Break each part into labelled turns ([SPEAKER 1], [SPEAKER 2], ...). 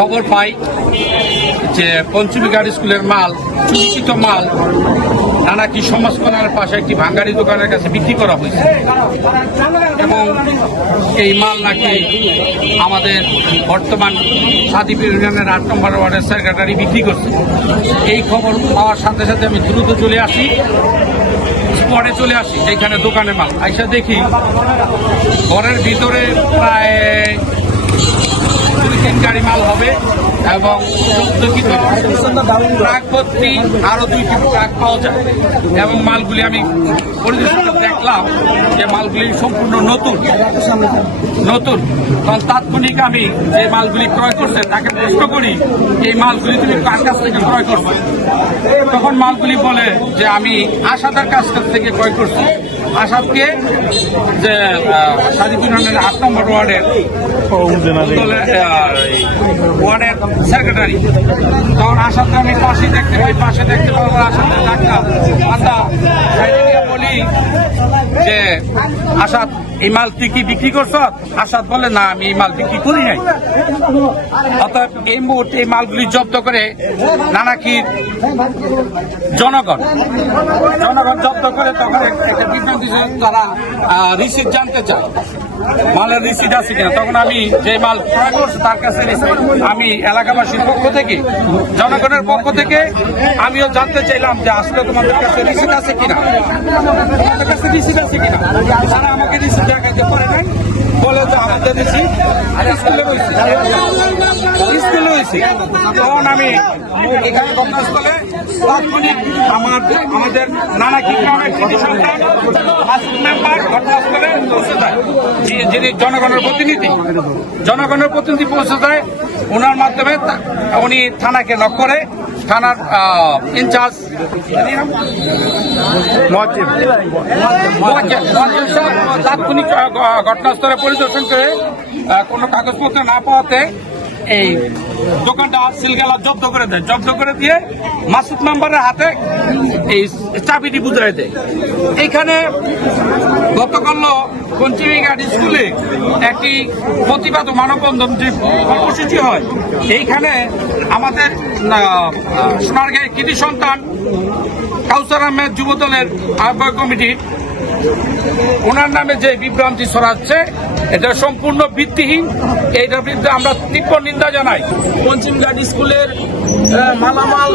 [SPEAKER 1] খবর পাই যে পঞ্চমী ঘাট স্কুলের মাল চুরিচিত মাল নানাকি সমাজ কল্যাণের পাশে একটি ভাঙ্গারি দোকানের কাছে বিক্রি করা হয়েছে। এবং এই মাল নাকি আমাদের বর্তমান সাদিপুর ইউনিয়নের আট নম্বর ওয়ার্ডের সেক্রেটারি বিক্রি করছে। এই খবর পাওয়ার সাথে সাথে আমি দ্রুত চলে আসি পরে চলে আসি, যেখানে দোকানে মাল। আইসা দেখি, ঘরের ভিতরে প্রায় দুই তিন গাড়ি মাল হবে এবং ট্রাক ভর্তি আরও দুইটি ট্রাক পাওয়া যায় এবং মালগুলি আমি পরিদর্শন দেখলাম যে মালগুলি সম্পূর্ণ নতুন। নতুন। তখন তাৎক্ষণিক আমি যে মালগুলি ক্রয় করছে তাকে প্রশ্ন করি এই মালগুলি তুমি কার কাছ থেকে ক্রয় করছ? তখন মালগুলি বলে যে আমি আশাদার কাছ থেকে ক্রয় করছি। আসাদকে যে ইউনিয়নের আট নম্বর ওয়ার্ডের ওয়ার্ডের সেক্রেটারি তখন আসাদকে আমি পাশে দেখতে পাই পাশে দেখতে পাবো আসাদের ডাক্তার। গিয়ে বলি যে আসাদ, এই মাল তুই কি বিক্রি করছ? আসাদ বলে, না, আমি এই মাল বিক্রি করি নাই। অর্থাৎ এই মুহূর্তে এই মালগুলি জব্দ করে নানাকির জনগণ জনগণ জব্দ করে তখন একটা বিভ্রান্তি যে তারা রিসিট জানতে চায়। মালের রিসিট আছে কিনা? তখন আমি যে মাল ক্রয় করছি, তার কাছে আমি এলাকাবাসীর পক্ষ থেকে, জনগণের পক্ষ থেকে, আমিও জানতে চাইলাম যে আসলে তোমাদের কাছে রিসিট আছে কিনা। তারা আমাকে রিসিট দেখাইতে পারে নাই বলে যে আমাদের রিসিট স্কুলে রয়েছে স্কুলে রয়েছে তখন আমি এখানে ঘটনাস্থলে তাৎক্ষণিক আমার আমাদের নানা কি সন্তান মেম্বার ঘটনাস্থলে যিনি জনগণের প্রতিনিধি জনগণের প্রতিনিধি পৌঁছে যায় ওনার মাধ্যমে উনি থানাকে নক করে থানার ইনচার্জ তাৎক্ষণিক ঘটনাস্থলে পরিদর্শন করে কোনো কাগজপত্র না পাওয়াতে এই দোকানটা সিলগালা জব্দ করে দেয়। জব্দ করে দিয়ে মাসুদ মেম্বারের হাতে এই চাবিটি বুঝাই দেয়। এইখানে গতকাল গাড়ি স্কুলে একটি প্রতিবাদ ও মানববন্ধন যে কর্মসূচি হয়, এইখানে আমাদের সোনারগাঁয়ের কৃতি সন্তান কাউসার আহমেদ যুব দলের আহ্বায়ক কমিটির ওনার নামে যে বিভ্রান্তি ছড়াচ্ছে, এটা সম্পূর্ণ ভিত্তিহীন। এইটার বিরুদ্ধে আমরা তীব্র নিন্দা জানাই।
[SPEAKER 2] পশ্চিমঘাট স্কুলের মালামাল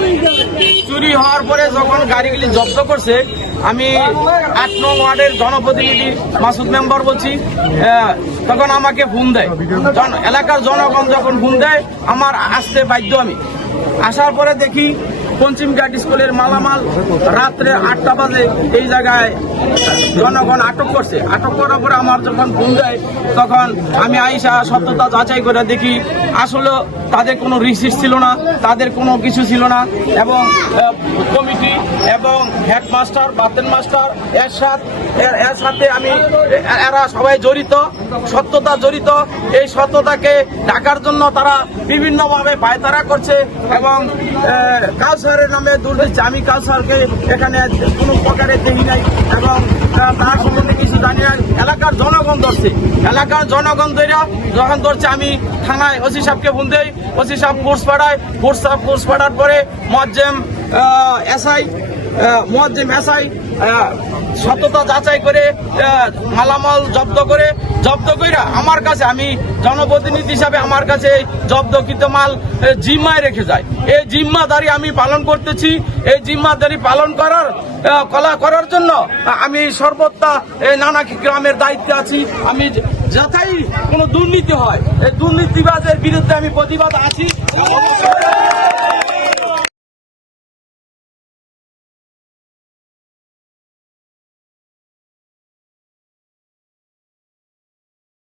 [SPEAKER 2] চুরি হওয়ার পরে যখন গাড়িগুলি জব্দ করছে, আমি আট নং ওয়ার্ডের জনপ্রতিনিধি মাসুদ মেম্বার বলছি তখন আমাকে ফোন দেয়। এলাকার জনগণ যখন ফোন দেয়, আমার আসতে বাধ্য আমি। আসার পরে দেখি পশ্চিমঘাট স্কুলের মালামাল রাত্রে আটটা বাজে এই জায়গায় জনগণ আটক করছে। আটক করার পরে আমার যখন ফোন দেয়, তখন আমি আইসা সত্যতা যাচাই করে দেখি, আসলে তাদের কোনো রিসিট ছিল না, তাদের কোনো কিছু ছিল না এবং কমিটি এবং হেডমাস্টার, বাতেন মাস্টার এর সাথে এর সাথে আমি এরা সবাই জড়িত। সত্যতা জড়িত। এই সত্যতাকে ঢাকার জন্য তারা বিভিন্নভাবে পায়তারা করছে এবং আহ, কাউসারের নামে দুর্নীতি আমি কাউসারকে এখানে কোনো প্রকারে দেখি নাই এবং তার সম্বন্ধে কিছু জানি না এলাকার জনগণ ধরছে। এলাকার জনগণ ধরে যখন ধরছে আমি থানায় ওসি সাহেবকে ফোন দেই। ওসি সাহেব ফোর্স পাঠায়। ফোর্স ফোর্স পাঠার পরে মজ্জেম এসআই মজ্জেম এসআই সততা যাচাই করে মালামাল জব্দ করে, জব্দ কইরা আমার কাছে আমি জনপ্রতিনিধি হিসাবে আমার কাছে জব্দকৃত মাল জিম্মায় রেখে যায় এই জিম্মাদারি আমি পালন করতেছি। এই জিম্মাদারি পালন করার কলা করার জন্য আমি সর্বত্রা এই নানা গ্রামের দায়িত্বে আছি। আমি যাতাই কোনো দুর্নীতি হয়, এই দুর্নীতিবাজের বিরুদ্ধে আমি প্রতিবাদ আছি।